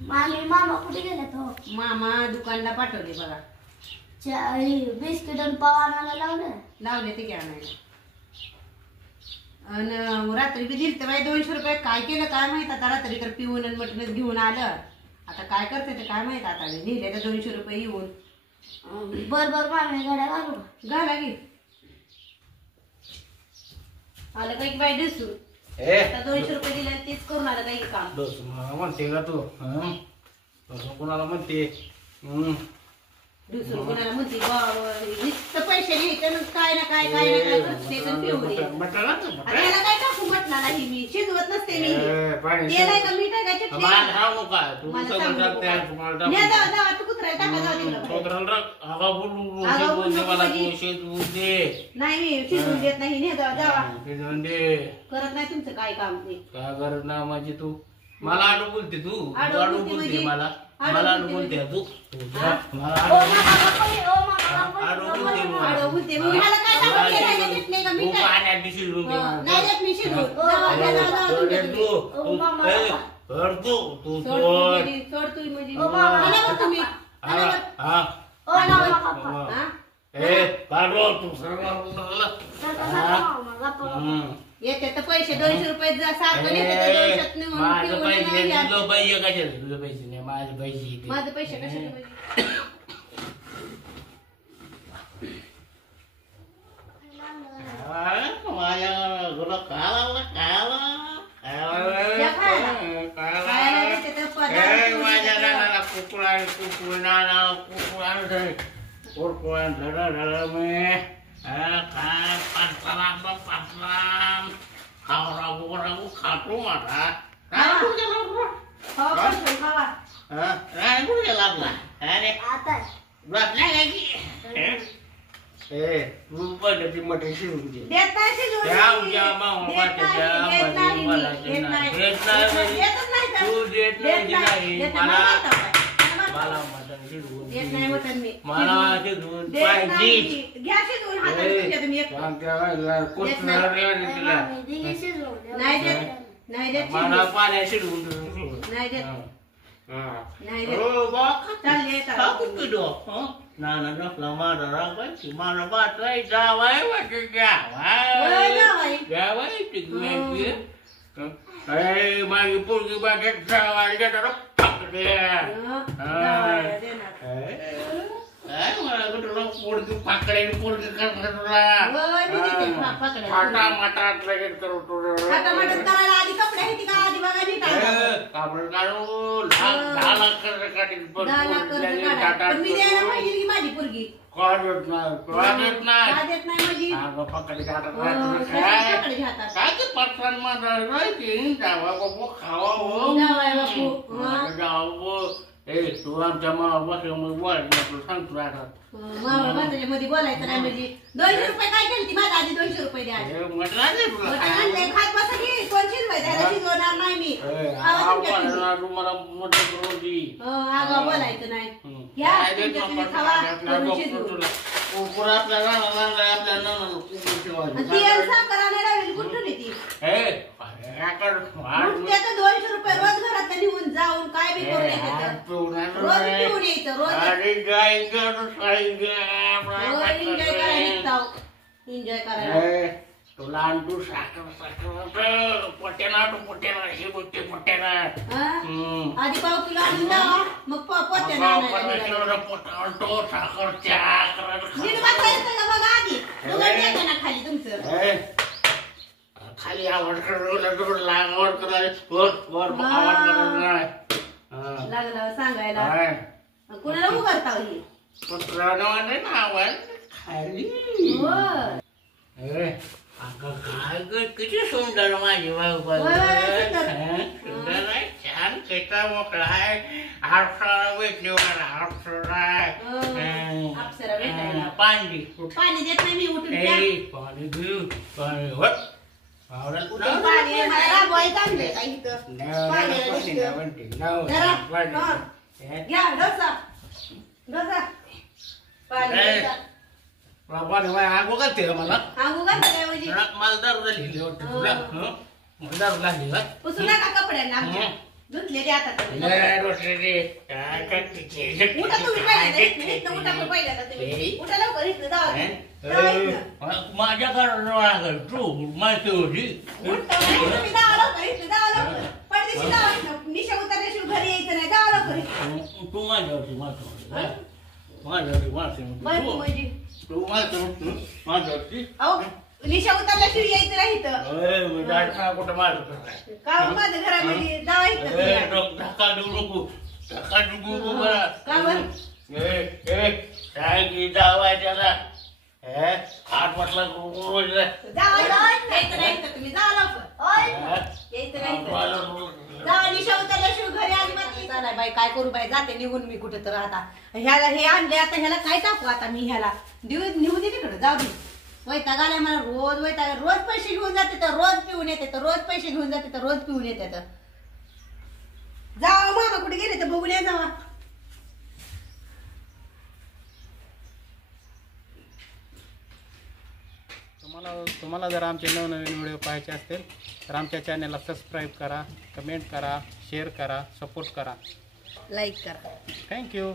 मामा कुठे गेला तो? मामा दुकानला पाठवले बघा. बिस्किट आणि पाव आणायला लावले ते की आणायला. आणि रात्री बी दिलते बाई 200 रुपये. काय केलं काय माहित आता. रात्री तर पिऊन आणि मटणच घेऊन आलं. आता काय करते ते काय माहित. आता नेले तर 200 रुपये येऊन. बर मामी गाड्या घालू घाला की. आलं काही बाई दिसून. आता 200 रुपये दिले तेच करून आलं काही काम. म्हणते का तू कोणाला म्हणते? दुसरं कोणाला म्हणते नुसतं पैसे घ्यायचं काय ना काय काय ना काय करते तर पिऊ दे. त्याला काय टाकू म्हटलं नाही मी. शिजवत नसते मी. तेल का मीठ आहे का चटणी? जावा तू कुत्रा टाका जाऊ नाही मी शिजवून देत नाही. ने जावा करत नाही तुमचं काय काम ते. काय करत ना माझी तू मला आडू बोलते. तू आडू बोलते मला. मला आडू बोलते तू. मला आडू बोलते. पाण्यात शिजवून येते तर पैसे 200 रुपये सारखं येते तर माझे पैसे नाही. माझे पैसे कशाला खातो माझा मटण शिजून दे. मला मटण शिजवून मला शिजवून मला पाण्यात शिजवून नाना नसला माझा रागायची मला बाटलाय जावाय वाटत जावाय माझी पोरगी बाटत जावाय पोरगी पाकडे पोरगी फाटा माटात लगेच करतो. कापड काढून 10 लाख माझी पोरगी देत नाही. काय ते पटकन माझं जावा बाबू खावा तू आमच्या बस सांगतो आता मध्ये बोलायचं नाही. म्हणजे 200 रुपये काय केली माझ्या आधी 200 रुपये द्या. खात बसा की कोण शिजवायला नाही मी. तुम्हाला आगाव बोलायचं नाही. त्याचं 200 रुपये रोज घरात निघून जाऊन काय बी करून यायचं. रोज घेऊन यायचं. रोज एन्जॉय करायला तुला तू साखर पोट्याना हे बोलते पोट्याना आधी पाव किलो आणून द्यावा मग पोट्याना साखर चहा बघा आधी खाली तुमचं खाली आवड आवड लागला सांगायला कुणाला उभारता खाली काय किती सुंदर माझी सुंदर आहे छान केटा मोकळा आहे अप्सरा भेटली पाणी पाणी देत नाही मी उठून पाणी घेऊ पाणी आगो घालते का मला मला दारू झाली दारू लागली पुसू नका कपड्यांना धुतले ते आता तुम्ही. नाही, रोटले. काय करते? उठा तुम्ही पहिल्यांदा इथनं, इथनं उठा पण पहिल्यांदा तुम्ही. उठा लवकर इथनं जावा तुम्ही. जावा इथनं. माझ्या घराला तू माहिती होती. उठता नाही तुम्ही, जावा लवकर इथनं, जावा लवकर. परदेशी जावा इथनं. निशा उतरल्याशिवाय घरी यायचं नाही, जावा लवकर इथनं. तू माझ्यावरती माझ्यावरती बाई तू म्हणजे. तू माझ्यावरती अहो, निशा उतरल्याशिवाय यायचं नाही इथं. कुठं मारत का हो माझ्या घरामध्ये जावा इथनं तुम्ही. धक्का देऊ नको. धक्का देऊ नको मला. का बरं? काय की जावाय त्याला हात म्हटला रोज जावा इथं. यायचं नाही इथं तुम्ही, जावा लवकर. यायचं नाही इथं. जावा, निशा उतरल्याशिवाय घरी अजिबात यायचं नाही. बाई काय करू बाई, जाते निघून मी कुठे तर आता. ह्याला हे आणले, आता ह्याला काय टाकू आता मी ह्याला. निघू दे तिकडे, जाऊ दे. वैताग आलाय मला रोज वैताग. रोज पैसे घेऊन जाते तर रोज पिऊन येते, तर रोज पैसे घेऊन जाते तर रोज पिऊन येते. तर जावा, मामा कुठे गेले तर बघून या जावा. तुम्हाला जर आमचे नवनवीन व्हिडिओ पाहायचे असतील तर आमच्या चॅनलला सबस्क्राईब करा, कमेंट करा, शेअर करा, सपोर्ट करा. लाईक करा. थँक्यू.